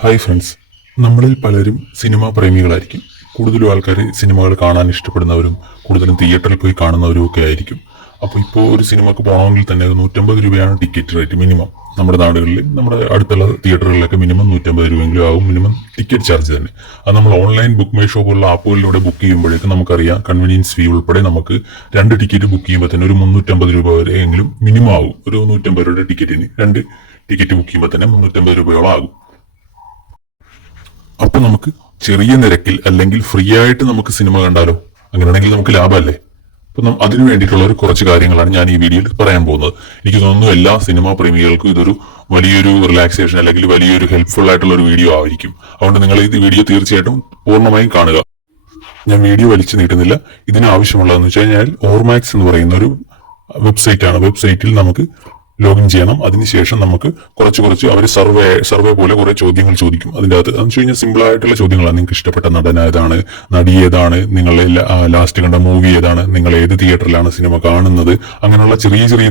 Hi friends, നമ്മളിൽ പലരും cinema പ്രേമികളായിരിക്കും. കൂടുതലും ആൾക്കാർ സിനിമകൾ കാണാൻ ഇഷ്ടപ്പെടുന്നവരും കൂടുതലും തിയേറ്ററിൽ പോയി കാണുന്നവരും ഒക്കെ ആയിരിക്കും. അപ്പോൾ ഇപ്പോൾ ഒരു സിനിമക്ക് പോകണമെങ്കിൽ തന്നെ 150 രൂപയാണ് ടിക്കറ്റ് റേറ്റ് മിനിമം. നമ്മുടെ നാടുകളിൽ നമ്മുടെ അടുത്തുള്ള തിയേറ്ററുകളിലൊക്കെ മിനിമം 150 രൂപയെങ്കിലും ആവും മിനിമം ടിക്കറ്റ് ചാർജ് തന്നെ. അത് നമ്മൾ ഓൺലൈൻ ബുക്ക് മൈ ഷോ പോലുള്ള ആപ്പുകളിലൂടെ ബുക്ക് ചെയ്യുമ്പോഴേക്കും നമുക്കറിയാം കൺവീനിയൻസ് ഫീ ഉൾപ്പെടെ നമുക്ക് 2 ടിക്കറ്റ് ബുക്ക് ചെയ്യുമ്പോൾ തന്നെ ഒരു 350 രൂപ വരെയെങ്കിലും മിനിമം ആവും. ഒരു 150 രൂപയുടെ ടിക്കറ്റിന് 2 ടിക്കറ്റ് ബുക്ക് ചെയ്യുമ്പോൾ തന്നെ 350 രൂപയോളം ആകും. അപ്പൊ നമുക്ക് ചെറിയ നിരക്കിൽ അല്ലെങ്കിൽ ഫ്രീ ആയിട്ട് നമുക്ക് സിനിമ കണ്ടാലോ? അങ്ങനെയാണെങ്കിൽ നമുക്ക് ലാഭമല്ലേ? അപ്പൊ അതിനു വേണ്ടിയിട്ടുള്ള ഒരു കുറച്ച് കാര്യങ്ങളാണ് ഞാൻ ഈ വീഡിയോയിൽ പറയാൻ പോകുന്നത്. എനിക്ക് തോന്നുന്നു എല്ലാ സിനിമാ പ്രേമികൾക്കും ഇതൊരു വലിയൊരു റിലാക്സേഷൻ അല്ലെങ്കിൽ വലിയൊരു ഹെൽപ്ഫുൾ ആയിട്ടുള്ള ഒരു വീഡിയോ ആയിരിക്കും. അതുകൊണ്ട് നിങ്ങൾ ഈ വീഡിയോ തീർച്ചയായിട്ടും പൂർണ്ണമായും കാണുക. ഞാൻ വീഡിയോ വലിച്ചു നീട്ടുന്നില്ല. ഇതിന് ആവശ്യമുള്ളതെന്ന് വെച്ച് കഴിഞ്ഞാൽ ഓർമാക്സ് എന്ന് പറയുന്ന ഒരു വെബ്സൈറ്റ് ആണ്. വെബ്സൈറ്റിൽ നമുക്ക് ലോഗിൻ ചെയ്യണം. അതിനുശേഷം നമുക്ക് കുറച്ച് അവർ സർവേ പോലെ കുറെ ചോദ്യങ്ങൾ ചോദിക്കും. അതിൻ്റെ അകത്ത് എന്ന് വെച്ച് കഴിഞ്ഞാൽ സിമ്പിൾ ആയിട്ടുള്ള ചോദ്യങ്ങളാണ്. നിങ്ങൾക്ക് ഇഷ്ടപ്പെട്ട നടൻ ഏതാണ്, നടി ഏതാണ്, നിങ്ങൾ ലാസ്റ്റ് കണ്ട മൂവി ഏതാണ്, നിങ്ങൾ ഏത് തിയേറ്ററിലാണ് സിനിമ കാണുന്നത്, അങ്ങനെയുള്ള ചെറിയ ചെറിയ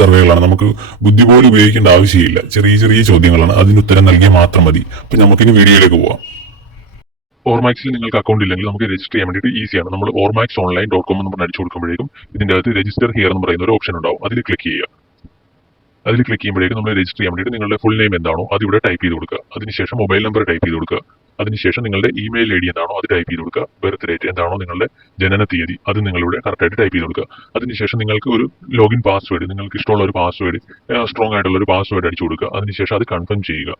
സർവേകളാണ്. നമുക്ക് ബുദ്ധി പോലും ഉപയോഗിക്കേണ്ട ആവശ്യമില്ല. ചെറിയ ചെറിയ ചോദ്യങ്ങളാണ്. അതിന് ഉത്തരം നൽകിയാൽ മാത്രം മതി. അപ്പൊ നമുക്കിനി വീഡിയോയിലേക്ക് പോവാം. ഓർമാക്സിൽ നിങ്ങൾക്ക് അക്കൗണ്ട് ഇല്ലെങ്കിൽ നമുക്ക് രജിസ്റ്റർ ചെയ്യാൻ വേണ്ടിയിട്ട് ഈസിയാണ്. നമ്മൾ ormaxonline.com എന്ന് പറഞ്ഞ് അടിച്ചു കൊടുക്കുമ്പോഴേക്കും ഇതിന്റെ അകത്ത് രജിസ്റ്റർ ഹിയർ എന്ന് പറയുന്ന ഒരു ഓപ്ഷൻ ഉണ്ടാവും. അതിൽ ക്ലിക്ക് ചെയ്യുക. അതിൽ ക്ലിക്ക് ചെയ്യുമ്പോഴേക്കും നമ്മൾ രജിസ്റ്റർ ചെയ്യാൻ വേണ്ടിയിട്ട് നിങ്ങളുടെ ഫുൾ നെയിം എന്താണോ അത് ഇവിടെ ടൈപ്പ് ചെയ്ത് കൊടുക്കുക. അതിനുശേഷം മൊബൈൽ നമ്പർ ടൈപ്പ് ചെയ്ത് കൊടുക്കുക. അതിനുശേഷം നിങ്ങളുടെ ഇമെയിൽ ഐ ഡി എന്താണോ അത് ടൈപ്പ് ചെയ്ത് കൊടുക്കുക. ബർത്ത് ഡേറ്റ് എന്താണോ നിങ്ങളുടെ ജനന തീയതി അത് നിങ്ങളിവിടെ കറക്റ്റായിട്ട് ടൈപ്പ് ചെയ്ത് കൊടുക്കുക. അതിനുശേഷം നിങ്ങൾക്ക് ഒരു ലോഗിൻ പാസ്വേഡ്, നിങ്ങൾക്ക് ഇഷ്ടമുള്ള ഒരു പാസ്വേഡ്, സ്ട്രോങ് ആയിട്ടുള്ള ഒരു പാസ്വേഡ് അടിച്ചു കൊടുക്കുക. അതിനുശേഷം അത് കൺഫേം ചെയ്യുക.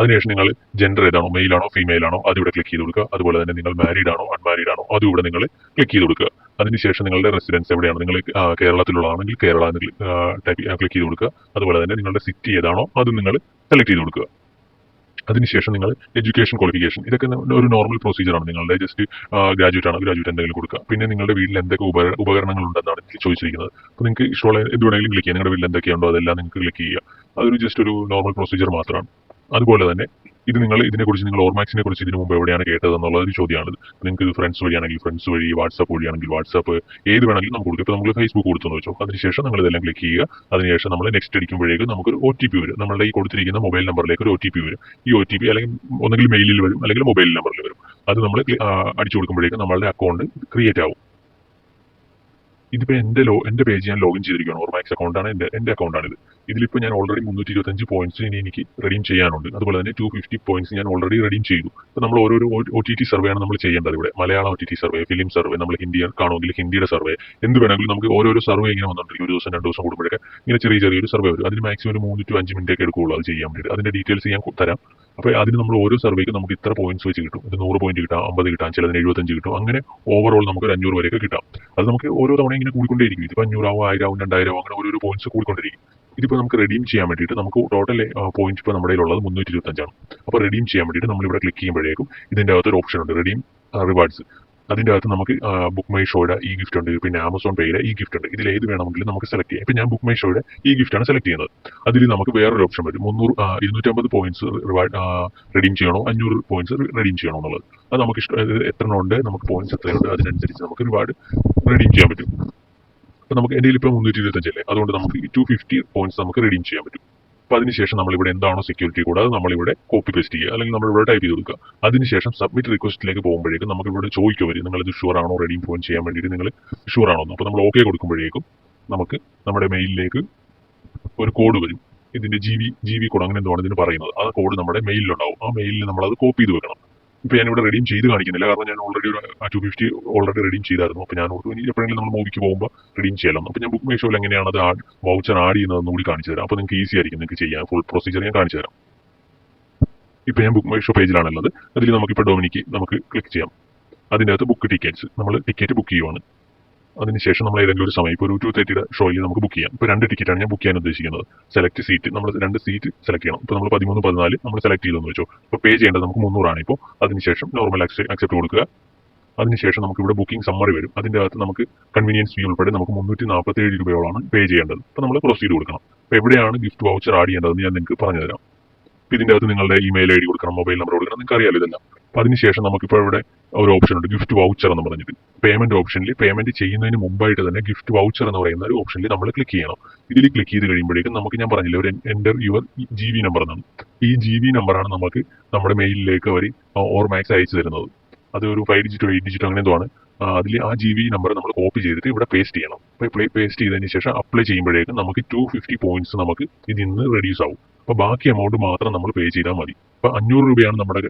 അതിനുശേഷം നിങ്ങൾ ജെൻഡർ ഏതാണോ, മെയിൽ ആണോ ഫീമെയിൽ ആണോ അത് ഇവിടെ ക്ലിക്ക് ചെയ്ത് കൊടുക്കുക. അതുപോലെ തന്നെ നിങ്ങൾ മാരീഡ് ആണോ അൺമാരീഡ് ആണോ അതും ഇവിടെ നിങ്ങൾ ക്ലിക്ക് ചെയ്ത് കൊടുക്കുക. അതിനുശേഷം നിങ്ങളുടെ റെസിഡൻസ് എവിടെയാണ്, നിങ്ങൾ കേരളത്തിലുള്ളതാണെങ്കിൽ കേരള എന്ന് ക്ലിക്ക് ചെയ്ത് കൊടുക്കുക. അതുപോലെ തന്നെ നിങ്ങളുടെ സിറ്റി ഏതാണോ അത് നിങ്ങൾ സെലക്ട് ചെയ്ത് കൊടുക്കുക. അതിനുശേഷം നിങ്ങൾ എഡ്യൂക്കേഷൻ ക്വാളിഫിക്കേഷൻ ഇതൊക്കെ ഒരു നോർമൽ പ്രൊസീജിയറാണ്. നിങ്ങളുടെ ജസ്റ്റ് ഗ്രാജുവേറ്റ് ആണ്, ഗ്രാജുവേറ്റ് എന്തെങ്കിലും കൊടുക്കുക. പിന്നെ നിങ്ങളുടെ വീട്ടിൽ എന്തൊക്കെ ഉപകരണങ്ങൾ ഉണ്ടെന്നാണ് ചോദിച്ചിരിക്കുന്നത്. അപ്പോൾ നിങ്ങൾക്ക് ഇഷ്ടമുള്ള എന്ത് വേണമെങ്കിലും ക്ലിക്ക് ചെയ്യാം. നിങ്ങളുടെ വീട്ടിൽ എന്തൊക്കെയുണ്ടോ അതെല്ലാം നിങ്ങൾക്ക് ക്ലിക്ക് ചെയ്യുക. അതൊരു ജസ്റ്റ് ഒരു നോർമൽ പ്രൊസീജിയർ മാത്രമാണ്. അതുപോലെ തന്നെ ഇതിനെക്കുറിച്ച് നിങ്ങൾ ഓർമാക്സിനെ കുറിച്ച് ഇതിനു മുമ്പ് എവിടെയാണ് കേട്ടത് എന്നുള്ള ഒരു ചോദ്യമാണിത്. നിങ്ങൾക്ക് ഇത് ഫ്രണ്ട്സ് വഴിയാണെങ്കിൽ ഫ്രണ്ട്സ് വഴി, വാട്സാപ്പ് വഴിയാണെങ്കിൽ വാട്സാപ്പ്, ഏത് വേണമെങ്കിലും നമുക്ക് കൊടുക്കും. ഇപ്പോൾ നമ്മൾ ഫേസ്ബുക്ക് കൊടുത്തെന്ന് വെച്ചോ. അതിനുശേഷം നിങ്ങൾ ഇതെല്ലാം ക്ലിക്ക് ചെയ്യുക. അതിനുശേഷം നമ്മൾ നെക്സ്റ്റ് അടിക്കുമ്പോഴേക്കും നമുക്കൊരു OTP വരും. നമ്മളുടെ ഈ കൊടുത്തിരിക്കുന്ന മൊബൈൽ നമ്പറിലേക്ക് ഒരു OTP വരും. ഈ OTP അല്ലെങ്കിൽ ഒന്നെങ്കിൽ മെയിലിൽ വരും അല്ലെങ്കിൽ മൊബൈൽ നമ്പറിൽ വരും. അത് നമ്മൾ അടിച്ചു കൊടുക്കുമ്പോഴേക്കും നമ്മളുടെ അക്കൗണ്ട് ക്രിയേറ്റ് ആവും. ഇതിപ്പോ എന്റെ പേജ് ഞാൻ ലോഗിൻ ചെയ്തിരിക്കുകയാണ്. ഓർമാക്സ് അക്കൗണ്ടാണ് എന്റെ അക്കൗണ്ടാണിത്. ഇതിലിപ്പോൾ ഞാൻ ഓൾറെഡി 325 പോയിന്റ്സ് ഇനി എനിക്ക് റെഡീം ചെയ്യാനുണ്ട്. അതുപോലെ തന്നെ 250 പോയിന്റ്സ് ഞാൻ ഓൾറെഡി റെഡീം ചെയ്തു. അപ്പോൾ നമ്മൾ ഓരോരോ OTT സർവേ ആണ് നമ്മൾ ചെയ്യേണ്ടത്. ഇവിടെ Malayalam OTT survey, film survey, നമ്മൾ ഹിന്ദി കാണുമെങ്കിൽ ഹിന്ദിയുടെ സർവേ, എന്ത് വേണമെങ്കിലും നമുക്ക് ഓരോരോ സർവേ ഇങ്ങനെ വന്നിട്ടുണ്ടെങ്കിൽ ഒരു ദിവസം 2 ദിവസം കൂടുമ്പോഴൊക്കെ ഇങ്ങനെ ചെറിയൊരു സർവേ വരും. അതിന് മാക്സിമം ഒരു 3 to 5 മിനിറ്റ് ഒക്കെ എടുക്കുകയുള്ളൂ അത് ചെയ്യാൻ വേണ്ടിയിട്ട്. അതിന്റെ ഡീറ്റെയിൽസ് ഞാൻ തരാം. അപ്പോൾ അതിന് നമ്മൾ ഓരോ സർവേക്ക് നമുക്ക് ഇത്ര പോയിന്റ്സ് വെച്ച് കിട്ടും. ഇത് 100 പോയിന്റ് കിട്ടാം, 50 കിട്ടാം, ചിലതിന് 75 കിട്ടും. അങ്ങനെ ഓവറോൾ നമുക്ക് ഒരു 500 വരെയൊക്കെ കിട്ടാം. അത് നമുക്ക് ഓരോ തവണ ഇങ്ങനെ കൂടിക്കൊണ്ടേയിരിക്കും. ഇതിപ്പോൾ 500 ആവും, 1000 ആവും, 2000 ആവും, അങ്ങനെ ഓരോരോ പോയിന്റ്സ് കൂടിക്കൊണ്ടിരിക്കും. ഇതിപ്പോൾ നമുക്ക് റെഡീം ചെയ്യാൻ വേണ്ടിയിട്ട് നമുക്ക് ടോട്ടൽ പോയിന്റ് ഇപ്പോൾ നമ്മുടെ കയ്യിലുള്ളത് 325 ആണ്. അപ്പോൾ റെഡീം ചെയ്യാൻ വേണ്ടിയിട്ട് നമ്മളിവിടെ ക്ലിക്ക് ചെയ്യുമ്പോഴേക്കും ഇതിന്റെ അകത്തൊരു ഓപ്ഷൻ ഉണ്ട്, റെഡീം റിവാർഡ്സ്. അതിന്റെ അകത്ത് നമുക്ക് ബുക്ക് മൈ ഷോയുടെ ഈ ഗിഫ്റ്റ് ഉണ്ട്, പിന്നെ ആമസോൺ പേയുടെ ഈ ഗിഫ്റ്റ് ഉണ്ട്. ഇതിൽ ഏത് വേണമെങ്കിലും നമുക്ക് സെലക്ട് ചെയ്യാം. ഇപ്പം ഞാൻ ബുക്ക് മൈ ഷോയുടെ ഈ ഗിഫ്റ്റാണ് സെലക്ട് ചെയ്യുന്നത്. അതിൽ നമുക്ക് വേറൊരു ഓപ്ഷൻ വരും, 250 പോയിന്റ്സ് റെഡീം ചെയ്യണോ 500 പോയിന്റ്സ് റെഡീം ചെയ്യണോ എന്നുള്ളത്. അത് നമുക്ക് എത്ര ഉണ്ട്, നമുക്ക് പോയിന്റ്സ് എത്രയുണ്ട് അതിനനുസരിച്ച് നമുക്ക് റിവാർഡ് റെഡീം ചെയ്യാൻ പറ്റും. അപ്പോൾ നമുക്ക് എൻ്റെ ഇപ്പോൾ 325 അല്ലേ, അതുകൊണ്ട് നമുക്ക് 250 പോയിന്റ്സ് നമുക്ക് റെഡീം ചെയ്യാൻ പറ്റും. അപ്പോൾ അതിനുശേഷം നമ്മളിവിടെ എന്താണോ സെക്യൂരിറ്റി കോഡ് അത് നമ്മളിവിടെ കോപ്പി പേസ്റ്റ് ചെയ്യുക, അല്ലെങ്കിൽ നമ്മളിവിടെ ടൈപ്പ് ചെയ്ത് കൊടുക്കുക. അതിനുശേഷം സബ്മിറ്റ് റിക്വസ്റ്റിലേക്ക് പോകുമ്പോഴേക്കും നമുക്ക് ഇവിടെ ചോദിക്കുക വരും, നിങ്ങളിത് ഷുവർ ആണോ റെഡീം പോയിന്റ് ചെയ്യാൻ വേണ്ടിയിട്ട് നിങ്ങൾ ഷുവർ ആണോ എന്ന്. അപ്പോൾ നമ്മൾ ഓക്കെ കൊടുക്കുമ്പോഴേക്കും നമുക്ക് നമ്മുടെ മെയിലിലേക്ക് ഒരു കോഡ് വരും. ഇതിന്റെ ജി വി കോഡ് അങ്ങനെ എന്താണ് ഇതിന് പറയുന്നത്. ആ കോഡ് നമ്മുടെ മെയിലിലുണ്ടാവും. ആ മെയിലിൽ നമ്മളത് കോപ്പി ചെയ്ത് വെക്കണം. ഇപ്പോൾ ഞാനിവിടെ റെഡീം ചെയ്ത് കാണിക്കുന്നില്ല, കാരണം ഞാൻ ഓൾറെഡി ഒരു 250 ഓൾറെഡി റെഡീം ചെയ്തായിരുന്നു. അപ്പോൾ ഞാൻ ഓർത്തു ഇനി എപ്പോഴെങ്കിലും നമ്മൾ മൂവിക്ക് പോകുമ്പോൾ റെഡീം ചെയ്യാമല്ലോ. അപ്പോൾ ഞാൻ ബുക്ക് മൈ ഷോയിൽ എങ്ങനെയാണ് അത് വൗച്ചർ ആഡ് ചെയ്യുന്നതെന്ന് കൂടി കാണിച്ചു തരാം. അപ്പോൾ നിങ്ങൾക്ക് ഈസി ആയിരിക്കും, നിങ്ങൾക്ക് ചെയ്യാൻ ഫുൾ പ്രൊസീജിയർ ഞാൻ കാണിച്ചു തരാം. ഇപ്പോൾ ഞാൻ ബുക്ക് മൈ ഷോ പേജിലാണുള്ളത്. അതിൽ നമുക്കിപ്പോൾ ഡൊമിനിക്ക് നമുക്ക് ക്ലിക്ക് ചെയ്യാം. അതിൻ്റെ അകത്ത് ബുക്ക് ടിക്കറ്റ്സ്, നമ്മൾ ടിക്കറ്റ് ബുക്ക് ചെയ്യുവാണ്. അതിനുശേഷം നമ്മൾ ഏതെങ്കിലും ഒരു സമയം ഇപ്പോൾ ഒരു 2:30 ഷോയിൽ നമുക്ക് ബുക്ക് ചെയ്യാം. ഇപ്പോൾ 2 ടിക്കറ്റാണ് ഞാൻ ബുക്ക് ചെയ്യാൻ ഉദ്ദേശിക്കുന്നത്. സെലക്ട് സീറ്റ്, നമ്മൾ 2 സീറ്റ് സെലക്ട് ചെയ്യണം. ഇപ്പോൾ നമ്മൾ 13, 14 നമ്മൾ സെലക്ട് ചെയ്തെന്ന് വെച്ചോ. ഇപ്പോൾ പേ ചെയ്യേണ്ടത് നമുക്ക് 300 ആണ്. ഇപ്പോൾ അതിനുശേഷം നോർമൽ അക്സെപ്റ്റ് കൊടുക്കുക. അതിനുശേഷം നമുക്ക് ഇവിടെ ബുക്കിംഗ് സമ്മറി വരും. അതിൻ്റെ അകത്ത് നമുക്ക് കൺവീനിയൻസ് ഫീ ഉൾപ്പെടെ നമുക്ക് 347 രൂപയോളാണ് പേ ചെയ്യേണ്ടത്. അപ്പോൾ നമ്മൾ പ്രൊസീഡ് കൊടുക്കണം. അപ്പോൾ എവിടെയാണ് ഗിഫ്റ്റ് വൗച്ചർ ആഡ് ചെയ്യേണ്ടതെന്ന് ഞാൻ നിങ്ങൾക്ക് പറഞ്ഞുതരാം. അപ്പോൾ ഇതിൻ്റെ അകത്ത് നിങ്ങളുടെ ഇമെയിൽ ID കൊടുക്കണം, മൊബൈൽ നമ്പർ കൊടുക്കണം, നിങ്ങൾക്ക് അറിയാലോ ഇതെല്ലാം. അപ്പൊ അതിനുശേഷം നമുക്കിപ്പോൾ ഇവിടെ ഒരു ഓപ്ഷൻ ഉണ്ട്, ഗിഫ്റ്റ് വൗച്ചർ എന്ന് പറഞ്ഞിട്ട്. പേയ്മെന്റ് ഓപ്ഷനിൽ പേയ്മെന്റ് ചെയ്യുന്നതിന് മുമ്പായിട്ട് തന്നെ ഗിഫ്റ്റ് വൗച്ചർ എന്ന് പറയുന്ന ഒരു ഓപ്ഷനിൽ നമ്മൾ ക്ലിക്ക് ചെയ്യണം. ഇതിൽ ക്ലിക്ക് ചെയ്ത് കഴിയുമ്പോഴേക്കും നമുക്ക്, ഞാൻ പറഞ്ഞില്ല, ഒരു എൻ്റർ യുവർ GB നമ്പർ എന്നാണ്. ഈ GB നമ്പറാണ് നമുക്ക് നമ്മുടെ മെയിലിലേക്ക് അവർ ഓർമാക്സ് അയച്ചു തരുന്നത്. അത് ഒരു 5 ഡിജിറ്റോ 8 ഡിജിറ്റോ അങ്ങനെ എന്തോ ആണ്. അതിൽ ആ GB നമ്പർ നമ്മൾ കോപ്പി ചെയ്തിട്ട് ഇവിടെ പേസ്റ്റ് ചെയ്യണം. പേസ്റ്റ് ചെയ്തതിന് ശേഷം അപ്ലൈ ചെയ്യുമ്പോഴേക്കും നമുക്ക് 250 പോയിന്റ്സ് നമുക്ക് ഇതിൽ നിന്ന് റെഡ്യൂസ് ആവും. അപ്പോൾ ബാക്കി എമൗണ്ട് മാത്രം നമ്മൾ പേ ചെയ്താൽ മതി. ഇപ്പോൾ 500 രൂപയാണ് നമ്മുടെ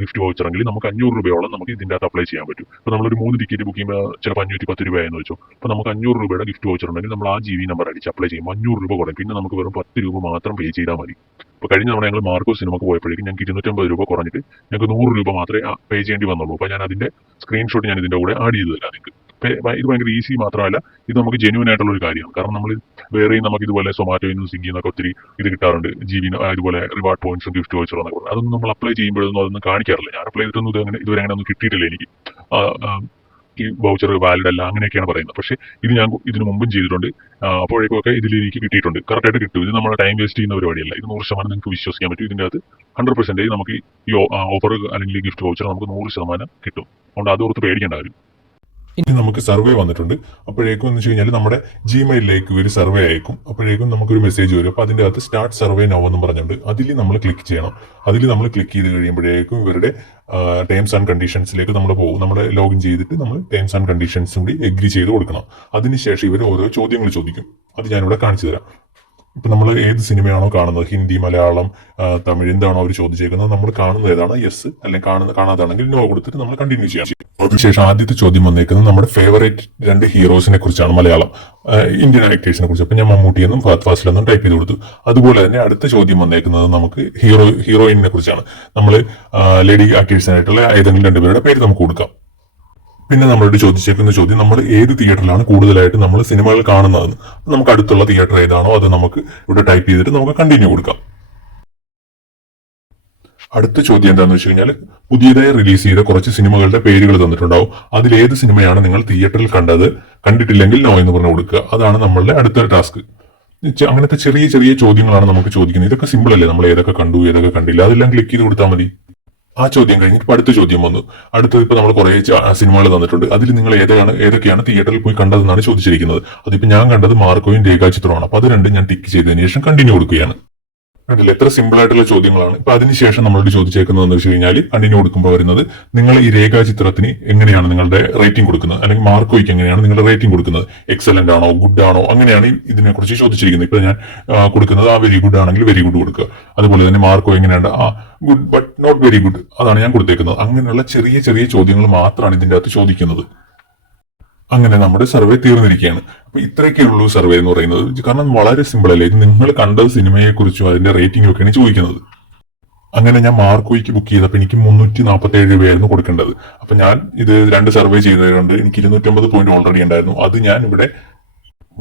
ഗിഫ്റ്റ് വൗച്ചർ എങ്കിൽ നമുക്ക് 500 രൂപയോളം നമുക്ക് ഇതിൻ്റെ അകത്ത് അപ്ലൈ ചെയ്യാൻ പറ്റും. ഇപ്പോൾ നമ്മളൊരു 3 ടിക്കറ്റ് ബുക്ക് ചെയ്യുമ്പോൾ ചിലപ്പോൾ 510 രൂപയെന്ന് വെച്ചോ. അപ്പോൾ നമുക്ക് 500 രൂപയുടെ ഗിഫ്റ്റ് വൗച്ചർ ഉണ്ടെങ്കിൽ നമ്മൾ ആ GB നമ്പർ അടിച്ച് അപ്ലൈ ചെയ്യുമ്പോൾ 500 രൂപ കുറയും. പിന്നെ നമുക്ക് വെറും 10 രൂപ മാത്രം പേ ചെയ്താൽ മതി. അപ്പോൾ കഴിഞ്ഞ തവണ ഞങ്ങൾ മാർക്കോ സിനിമക്ക് പോയപ്പോഴേക്കും ഞങ്ങൾക്ക് 250 രൂപ കുറഞ്ഞിട്ട് ഞങ്ങൾക്ക് 100 രൂപ മാത്രമേ പേ ചെയ്യേണ്ടി വന്നുള്ളൂ. അപ്പോൾ ഞാൻ അതിൻ്റെ സ്ക്രീൻഷോട്ട് ഞാൻ ഇതിൻ്റെ കൂടെ ആഡ് ചെയ്തു തരാം നിങ്ങൾക്ക്. ഇത് ഭയങ്കര ഈസി മാത്രമല്ല, ഇത് നമുക്ക് ജെന്യൂൻ ആയിട്ടുള്ള ഒരു കാര്യമാണ്. കാരണം നമ്മൾ വേറെയും നമുക്ക് ഇതുപോലെ സൊമാറ്റോയിൽ നിന്നും സ്വിഗ്ഗിയിൽ നിന്നൊക്കെ ഒത്തിരി ഇത് കിട്ടാറുണ്ട്, GB ഇതുപോലെ റിവാർഡ് പോയിന്റ്സും ഗിഫ്റ്റ് വൗച്ചറും എന്നൊക്കെ പറഞ്ഞു. അതൊന്നും നമ്മൾ അപ്ലൈ ചെയ്യുമ്പോഴൊന്നും അതൊന്നും കാണിക്കാറില്ല. ഞാൻ അപ്ലൈ ചെയ്തിട്ടൊന്നും ഇതുവരെ അങ്ങനെ ഒന്നും കിട്ടിയിട്ടില്ല എനിക്ക്. ഈ വൗച്ചർ വാലിഡ് അല്ല അങ്ങനെയൊക്കെയാണ് പറയുന്നത്. പക്ഷേ ഇത് ഞാൻ ഇതിനു മുമ്പും ചെയ്തിട്ടുണ്ട്. അപ്പോഴേക്കൊക്കെ ഇതിൽ എനിക്ക് കിട്ടിയിട്ടുണ്ട്. കറക്റ്റായിട്ട് കിട്ടും. ഇത് നമ്മുടെ ടൈം വേസ്റ്റ് ചെയ്യുന്ന പരിപാടിയല്ല. ഇത് 100% നിങ്ങൾക്ക് വിശ്വസിക്കാൻ പറ്റും. ഇതിൻ്റെ അകത്ത് 100% നമുക്ക് ഈ ഓഫർ അല്ലെങ്കിൽ ഈ ഗിഫ്റ്റ് വൗച്ചർ നമുക്ക് 100% കിട്ടും. അതുകൊണ്ട് അതോർത്ത് പേടിക്കേണ്ട കാര്യം. ഇനി നമുക്ക് സർവേ വന്നിട്ടുണ്ട്. അപ്പോഴേക്കും എന്ന് വെച്ച് കഴിഞ്ഞാൽ നമ്മുടെ ജിമെയിലിലേക്ക് ഒരു സർവേ അയക്കും. അപ്പോഴേക്കും നമുക്കൊരു മെസ്സേജ് വരും. അപ്പോൾ അതിൻ്റെ അകത്ത് സ്റ്റാർട്ട് സർവേ നൗ എന്ന് പറഞ്ഞുകൊണ്ട് അതിൽ നമ്മൾ ക്ലിക്ക് ചെയ്യണം. അതിൽ നമ്മൾ ക്ലിക്ക് ചെയ്ത് കഴിയുമ്പോഴേക്കും ഇവരുടെ ടേംസ് ആൻഡ് കണ്ടീഷൻസിലേക്ക് നമ്മൾ പോകും. നമ്മുടെ ലോഗിൻ ചെയ്തിട്ട് നമ്മൾ ടേംസ് ആൻഡ് കണ്ടീഷൻസും കൂടി എഗ്രി ചെയ്ത് കൊടുക്കണം. അതിനുശേഷം ഇവർ ഓരോ ചോദ്യങ്ങൾ ചോദിക്കും. അത് ഞാനിവിടെ കാണിച്ചു തരാം. ഇപ്പൊ നമ്മൾ ഏത് സിനിമയാണോ കാണുന്നത്, ഹിന്ദി, മലയാളം, തമിഴ്, എന്താണോ അവർ ചോദിച്ചേക്കുന്നത്, നമ്മൾ കാണുന്നത് ഏതാണ് യെസ്, അല്ലെങ്കിൽ കാണാതാണെങ്കിൽ നോ കൊടുത്തിട്ട് നമ്മൾ കണ്ടിന്യൂ ചെയ്യാം. അതിനുശേഷം ആദ്യത്തെ ചോദ്യം വന്നേക്കുന്നത് നമ്മുടെ ഫേവറേറ്റ് 2 ഹീറോസിനെ കുറിച്ചാണ്, മലയാളം ഇന്ത്യൻ ആക്ടേഴ്സിനെ കുറിച്ച്. അപ്പൊ ഞാൻ മമ്മൂട്ടിയെന്നും ഫഹദ് ഫാസിലെന്നും ടൈപ്പ് ചെയ്ത് കൊടുത്തു. അതുപോലെ തന്നെ അടുത്ത ചോദ്യം വന്നേക്കുന്നത് നമുക്ക് ഹീറോയിനെ കുറിച്ചാണ്. നമ്മൾ ലേഡി ആക്ടേഴ്സിനായിട്ടുള്ള ഏതെങ്കിലും 2 പേരുടെ പേര് നമുക്ക് കൊടുക്കാം. പിന്നെ നമ്മളോട് ചോദിച്ചേക്കുന്ന ചോദ്യം, നമ്മൾ ഏത് തിയേറ്ററിലാണ് കൂടുതലായിട്ട് നമ്മൾ സിനിമകൾ കാണുന്നതെന്ന്. നമുക്ക് അടുത്തുള്ള തിയേറ്റർ ഏതാണോ അത് നമുക്ക് ഇവിടെ ടൈപ്പ് ചെയ്തിട്ട് നമുക്ക് കണ്ടിന്യൂ കൊടുക്കാം. അടുത്ത ചോദ്യം എന്താണെന്ന് വെച്ച് കഴിഞ്ഞാൽ, പുതിയതായി റിലീസ് ചെയ്ത കുറച്ച് സിനിമകളുടെ പേരുകൾ തന്നിട്ടുണ്ടാവും. അതിലേത് സിനിമയാണ് നിങ്ങൾ തിയേറ്ററിൽ കണ്ടത്, കണ്ടിട്ടില്ലെങ്കിൽ നോ എന്ന് പറഞ്ഞു കൊടുക്കുക. അതാണ് നമ്മളുടെ അടുത്ത ടാസ്ക്. അങ്ങനത്തെ ചെറിയ ചെറിയ ചോദ്യങ്ങളാണ് നമുക്ക് ചോദിക്കുന്നത്. ഇതൊക്കെ സിമ്പിൾ അല്ലേ, നമ്മൾ ഏതൊക്കെ കണ്ടു ഏതൊക്കെ കണ്ടില്ല അതെല്ലാം ക്ലിക്ക് ചെയ്ത് കൊടുത്താൽ മതി. ആ ചോദ്യം കഴിഞ്ഞിട്ട് അടുത്ത ചോദ്യം വന്നു. അടുത്തത് ഇപ്പൊ നമ്മൾ കുറെ സിനിമകൾ തന്നിട്ടുണ്ട്. അതിൽ നിങ്ങൾ ഏതൊക്കെയാണ് തിയേറ്ററിൽ പോയി കണ്ടതെന്നാണ് ചോദിച്ചിരിക്കുന്നത്. അതിപ്പോ ഞാൻ കണ്ടത് മാർക്കോയും രേഖാചിത്രമാണ്. അപ്പൊ അത് രണ്ടും ഞാൻ ടിക്ക് ചെയ്തതിനു ശേഷം കണ്ടിന്യൂ കൊടുക്കുകയാണ്. കണ്ടില്ല, എത്ര സിമ്പിൾ ആയിട്ടുള്ള ചോദ്യങ്ങളാണ്. ഇപ്പൊ അതിനുശേഷം നമ്മളോട് ചോദിച്ചേക്കുന്നതെന്ന് വെച്ച് കഴിഞ്ഞാൽ കണ്ടിന്യൂ കൊടുക്കുമ്പോൾ വരുന്നത്, നിങ്ങൾ ഈ രേഖാചിത്രത്തിന് എങ്ങനെയാണ് നിങ്ങളുടെ റേറ്റിംഗ് കൊടുക്കുന്നത്, അല്ലെങ്കിൽ മാർക്കോയ്ക്ക് എങ്ങനെയാണ് നിങ്ങളുടെ റേറ്റിംഗ് കൊടുക്കുന്നത്, എക്സലന്റ് ആണോ ഗുഡ് ആണോ, അങ്ങനെയാണ് ഇതിനെ കുറിച്ച് ചോദിച്ചിരിക്കുന്നത്. ഇപ്പൊ ഞാൻ കൊടുക്കുന്നത് വെരി ഗുഡ് ആണെങ്കിൽ വെരി ഗുഡ് കൊടുക്കുക. അതുപോലെ തന്നെ മാർക്കോ എങ്ങനെയാണ്, good but not very good, അതാണ് ഞാൻ കൊടുത്തേക്കുന്നത്. അങ്ങനെയുള്ള ചെറിയ ചെറിയ ചോദ്യങ്ങൾ മാത്രമാണ് ഇതിന്റെ അകത്ത് ചോദിക്കുന്നത്. അങ്ങനെ നമ്മുടെ സർവേ തീർന്നിരിക്കുകയാണ്. അപ്പൊ ഇത്രയൊക്കെയുള്ളൂ സർവേ എന്ന് പറയുന്നത്. കാരണം വളരെ സിമ്പിൾ അല്ലേ, ഇത് നിങ്ങൾ കണ്ട സിനിമയെ കുറിച്ചോ അതിന്റെ റേറ്റിംഗ് ഒക്കെയാണ് ചോദിക്കുന്നത്. അങ്ങനെ ഞാൻ മാർക്കോയ്ക്ക് ബുക്ക് ചെയ്തപ്പോൾ എനിക്ക് 347 രൂപയായിരുന്നു കൊടുക്കേണ്ടത്. അപ്പൊ ഞാൻ ഇത് 2 സർവേ ചെയ്തതുകൊണ്ട് എനിക്ക് 250 പോയിന്റ് ഓൾറെഡി ഉണ്ടായിരുന്നു. അത് ഞാൻ ഇവിടെ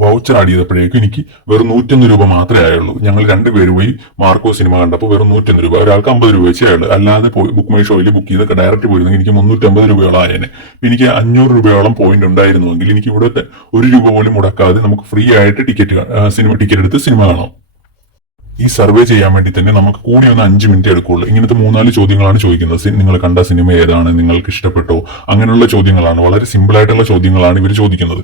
വൗച്ചർ ആഡ് ചെയ്തപ്പോഴേക്കും എനിക്ക് വെറും 101 രൂപ മാത്രമേ ആയുള്ളൂ. ഞങ്ങൾ 2 പേര് പോയി മാർക്കോ സിനിമ കണ്ടപ്പോൾ വെറും 101 രൂപ, ഒരാൾക്ക് 50 രൂപ വെച്ചേ ആയുള്ളൂ. അല്ലാതെ ബുക്ക് മൈ ഷോയിൽ ബുക്ക് ചെയ്തൊക്കെ ഡയറക്റ്റ് പോയിരുന്നെങ്കിൽ എനിക്ക് 350 രൂപയോളം ആയേനെ. എനിക്ക് 500 രൂപയോളം പോയിന്റ് ഉണ്ടായിരുന്നുവെങ്കിൽ എനിക്ക് ഇവിടെ 1 രൂപ പോലും മുടക്കാതെ നമുക്ക് ഫ്രീ ആയിട്ട് സിനിമ ടിക്കറ്റ് എടുത്ത് സിനിമ കാണാം. ഈ സർവേ ചെയ്യാൻ വേണ്ടി തന്നെ നമുക്ക് കൂടി ഒന്ന് 5 മിനിറ്റ് എടുക്കുള്ളൂ. ഇങ്ങനത്തെ 3-4 ചോദ്യങ്ങളാണ് ചോദിക്കുന്നത്. നിങ്ങൾ കണ്ട സിനിമ ഏതാണ്, നിങ്ങൾക്ക് ഇഷ്ടപ്പെട്ടോ, അങ്ങനെയുള്ള ചോദ്യങ്ങളാണ്. വളരെ സിമ്പിൾ ആയിട്ടുള്ള ചോദ്യങ്ങളാണ് ഇവർ ചോദിക്കുന്നത്.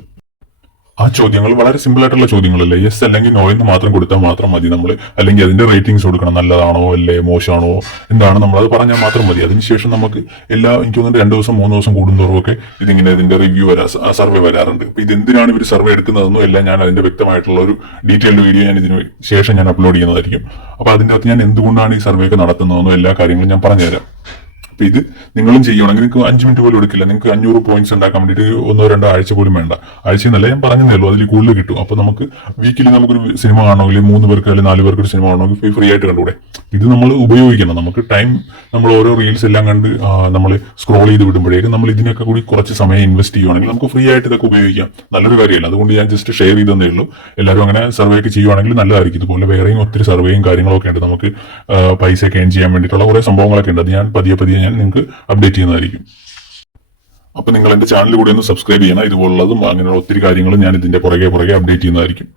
ആ ചോദ്യങ്ങൾ വളരെ സിമ്പിൾ ആയിട്ടുള്ള ചോദ്യങ്ങളല്ലേ, യെസ് അല്ലെങ്കിൽ നോ എന്ന് മാത്രം കൊടുത്താൽ മാത്രം മതി നമ്മൾ. അല്ലെങ്കിൽ അതിന്റെ റേറ്റിംഗ്സ് കൊടുക്കണം, നല്ലതാണോ അല്ലേ മോശമാണോ എന്താണ് നമ്മൾ അത് പറഞ്ഞാൽ മാത്രം മതി. അതിനുശേഷം നമുക്ക് എനിക്ക് തോന്നുന്നു 2 ദിവസം 3 ദിവസം കൂടുന്തോറും ഒക്കെ ഇതിന്റെ റിവ്യൂ സർവേ വരാറുണ്ട്. അപ്പൊ ഇതെന്തിനാണ് ഇവർ സർവേ എടുക്കുന്നതെന്നും എല്ലാം ഞാൻ അതിന്റെ വ്യക്തമായിട്ടുള്ള ഒരു ഡീറ്റെയിൽഡ് വീഡിയോ ഞാൻ ഇതിന് ശേഷം ഞാൻ അപ്ലോഡ് ചെയ്യുന്നതായിരിക്കും. അപ്പൊ അതിന്റെ അകത്ത് ഞാൻ എന്തുകൊണ്ടാണ് ഈ സർവേ ഒക്കെ നടത്തുന്നതെന്നും എല്ലാ കാര്യങ്ങളും ഞാൻ പറഞ്ഞുതരാം. അപ്പൊ ഇത് നിങ്ങളും ചെയ്യുവാണെങ്കിൽ നിങ്ങൾക്ക് 5 മിനിറ്റ് പോലും എടുക്കില്ല. നിങ്ങൾക്ക് 500 പോയിന്റ്സ് ഉണ്ടാക്കാൻ വേണ്ടിയിട്ട് 1-2 ആഴ്ച പോലും വേണ്ട. ആഴ്ചയെന്നല്ല ഞാൻ പറഞ്ഞതേ ഉള്ളൂ, അതിൽ കൂടുതൽ കിട്ടും. അപ്പൊ നമുക്ക് വീക്കിലി നമുക്കൊരു സിനിമ കാണണമെങ്കിൽ 3 പേർക്ക് അല്ലെങ്കിൽ 4 പേർക്ക് ഒരു സിനിമ കാണണമെങ്കിൽ ഫ്രീ ആയിട്ട് കണ്ടുകൂടെ. ഇത് നമ്മൾ ഉപയോഗിക്കണം. നമുക്ക് ടൈം നമ്മൾ ഓരോ റീൽസ് എല്ലാം കണ്ട് നമ്മൾ സ്ക്രോൾ ചെയ്ത് വിടുമ്പോഴേക്കും നമ്മൾ ഇതിനൊക്കെ കൂടി കുറച്ച് സമയം ഇൻവെസ്റ്റ് ചെയ്യുവാണെങ്കിൽ നമുക്ക് ഫ്രീ ആയിട്ട് ഇതൊക്കെ ഉപയോഗിക്കാം. നല്ലൊരു കാര്യമല്ല. അതുകൊണ്ട് ഞാൻ ജസ്റ്റ് ഷെയർ ചെയ്തതേ ഉള്ളൂ. എല്ലാവരും അങ്ങനെ സർവേ ഒക്കെ ചെയ്യുവാണെങ്കിൽ നല്ലതായിരിക്കും. ഇതുപോലെ വേറെയും ഒത്തിരി സർവേയും കാര്യങ്ങളൊക്കെ ഉണ്ട്. നമുക്ക് പൈസ ഒക്കെ ഏൺ ചെയ്യാൻ വേണ്ടിയിട്ടുള്ള കുറെ സംഭവങ്ങളൊക്കെ ഉണ്ട്. അത് ഞാൻ പതിയെ ഞാൻ നിങ്ങൾക്ക് അപ്ഡേറ്റ് ചെയ്യുന്നതായിരിക്കും. അപ്പൊ നിങ്ങൾ എന്റെ ചാനൽ കൂടി ഒന്ന് സബ്സ്ക്രൈബ് ചെയ്യണം. ഇതുപോലുള്ളതും അങ്ങനെയുള്ള ഒത്തിരി കാര്യങ്ങളും ഞാൻ ഇതിന്റെ പുറകെ അപ്ഡേറ്റ് ചെയ്യുന്നതായിരിക്കും.